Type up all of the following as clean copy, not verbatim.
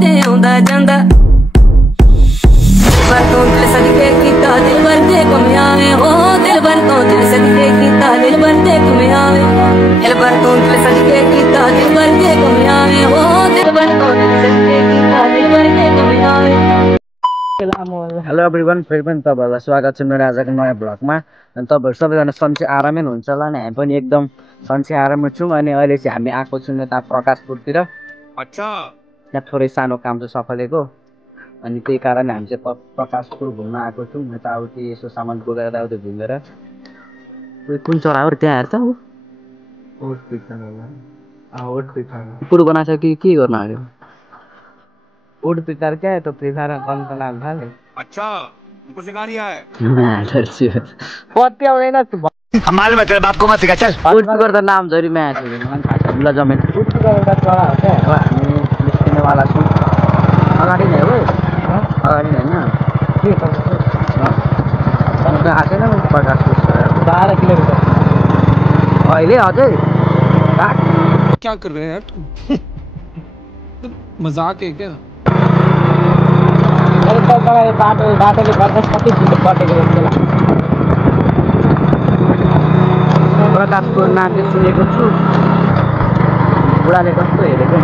ते आउंदा जांदा पर तू दिल सदके कीता दिल भर दे कमियां हो दिल भर तो दिल सदके कीता दिल भर दे कमियां दिल भर तो दिल सदके कीता दिल भर दे कमियां हो दिल भर तो दिल सदके कीता दिल भर दे कमियां। हेलो एभ्रिवान, फेरि पनि तपाईँहरूलाई स्वागत छ मेरो आजको नयाँ भ्लगमा। अनि तपाईँहरू सबैजना सन्चै आरामै हुनुहुन्छ होला नि, हामी पनि एकदम सन्चै आरामै छौँ। अनि अहिले चाहिँ हामी आएको छौँ यता प्रकाशपुरतिर। अच्छा, त्यहाँ थोरै सानो काम छ सफालेको, अनि त्यही कारण हामी चाहिँ प्रकाशपुर घुम्न आएको छौँ। यताउति यसो सामान बोकेर यताउति घुमेर। कुन चरा हो त्यहाँ हेर्छ पुरो बनाएको छ कि के गर्नु आयो? उड़ पिटार क्या है तो फ्री फायर अकाउंट का नाम था। अच्छा, हमको सिखा रिया है। हमारे में तेरे बाप को मत सिखा चल। उड़ पिटार का नाम जरी मैं ऐसे मन खाता बुला जमे। उड़ पिटार का चला होता है वो हमें लिखने वाला सुन अगाड़ी नहीं वो अगाड़ी नहीं ना ठीक है। तो आते ना प्रकाश 12 किलोमीटर अहिले अझै क्या कर रहे हैं यार तुम? मजाक है क्या? बाटोले गर्दा कति छिटो कटेको जस्तो लाग्छ। प्रकाशको नाम चाहिँ सुनेको छु, बुढाले कस्तो हेरेको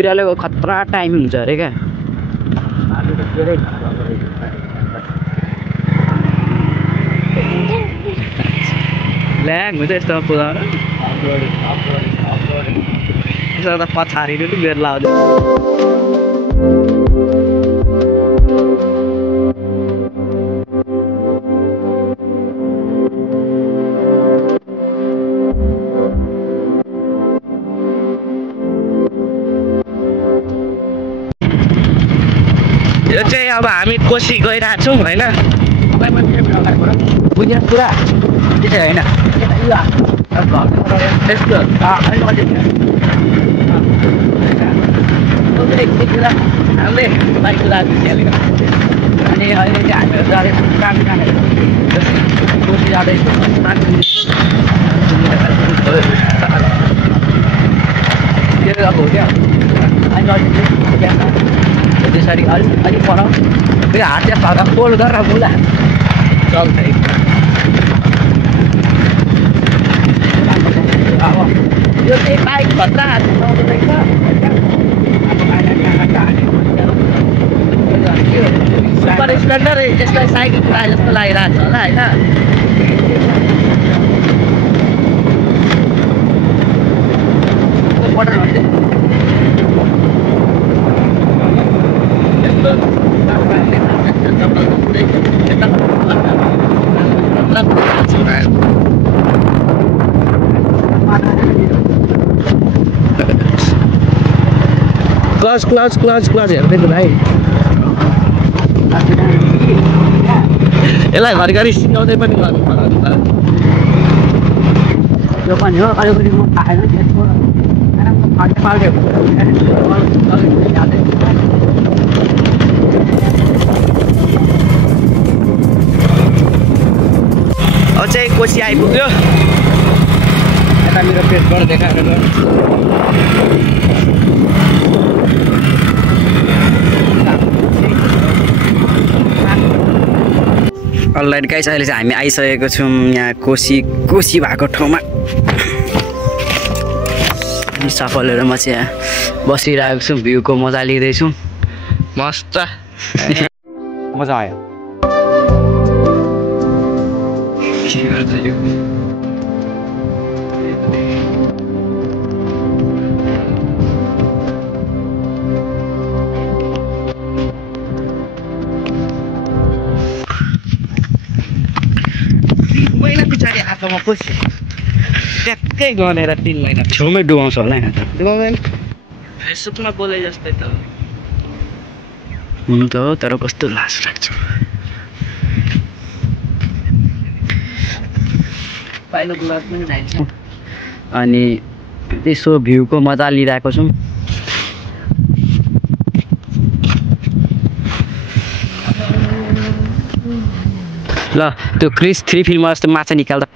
बिरालोको खतरा टाइमिङ हुन्छ अरे क्या। ल्याङ हुन्छ यस्तो पुरा यसो त पछाडि पनि बेर लाउँछ। यो चाहिँ अब हामी कोशी गइरहेको छौँ होइन, बुझ्यो पुरा के चाहिँ होइन त्यस्तो हामीले बाइक कुदाएको खेलेको। अनि अहिले चाहिँ हामीहरू जाँदैछौँ कोशी जाँदैछौँ त्यो अब हो क्या। त्यसरी अलिक बनाऊ फेरि हात चाहिँ फर्का पोल गरेर मुला चल्छ। अब यो चाहिँ बाइक खतरा चलाउँदो रहेछ। सुपर स्प्लेन्डर यसलाई साइकल कुदाए जस्तो लागिरहेको छ होला होइन। क्लच हेर्दै त भाइ, यसलाई घरिघरि सिकाउँदै पनि गर्नु पर्छ। त्यो पनि हो कहिले म खाएन त्यसको अब चाहिँ कोशी आइपुग्यो। यता मेरो पेटबाट देखाएर अलराइट गाइस, अहिले चाहिँ हामी आइसकेको छौँ यहाँ कोसी भएको ठाउँमा। सफलहरू म चाहिँ यहाँ बसिरहेको छु, भ्यूको मजा लिँदैछु। मस्त मजा आयो। महिना पछाडि आँखामा पस्यो ट्याक्कै गनेर 3 महिना छेउमै डुबाउँछ होला यहाँ त। डुबाउँदैन, फेसबुकमा बोले जस्तै त हुनु त हो, तर कस्तो लाज लाग्छ। अनि त्यसो भ्यूको मजा लिइरहेको छौँ। ल त्यो क्रिस 3 फिल्ममा जस्तो माछा निकाल्दा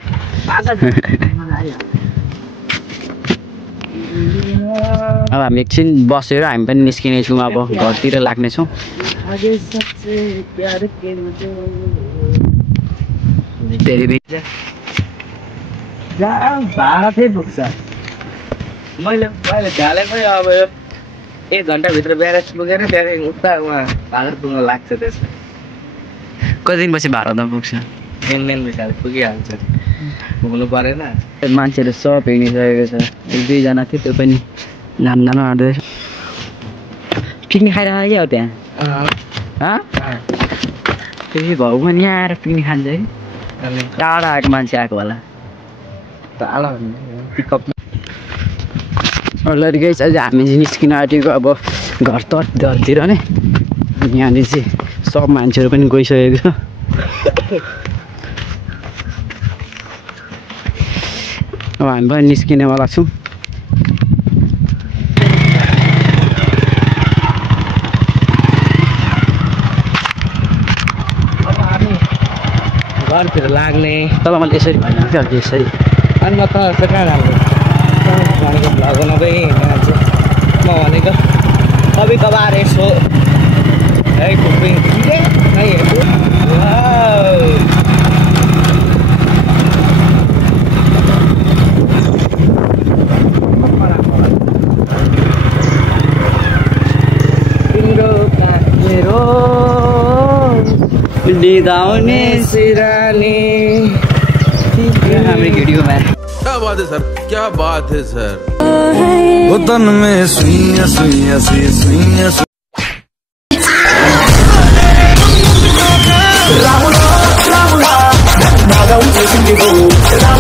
अब हामी एकछिन बसेर हामी पनि निस्किनेछौँ, अब घरतिर लाग्नेछौँ। भाडा पुग्छ। मैले ढालेमै अब 1 घन्टाभित्र ब्यारेज पुगेर त्यहाँदेखि उता उहाँ भारत पुग्न लाग्छ। त्यसमा कति दिनपछि भारतमा पुग्छ? मेन भित्र पुगिहाल्छ, पुग्नु परेन। मान्छेहरू सब हिँडिसकेको छ। 1-2 जना थियो, त्यो पनि नाम आउँदैछ। पिकनिक खाइरहेको क्या हो त्यहाँ? फेरि भाउ पनि यहाँ आएर पिकनिक खान्छ है। टाढा आएको मान्छे आएको होला। टाढा पिकअप अलरेडी गाइस, अझै हामी चाहिँ निस्किन आँटेको अब घरतिर नै। यहाँनिर चाहिँ सब मान्छेहरू पनि गइसकेको छ। अब हामी पनि निस्किनेवाला छौँ। घरतिर लाग्ने तब मैले यसरी भनेको थिएँ, यसरी अनि म त कहाँ लाग्ने भनेको भ्लग नभई मान्छे। म भनेको कभी कभार यसो है पुग्ने है हेर्छु। दिदाउने सिरानी हाम्रो भिडियोमा। क्या बात है सर, क्या बात है सर। वतन में सुइया सुइया सी सुइया राम राम राम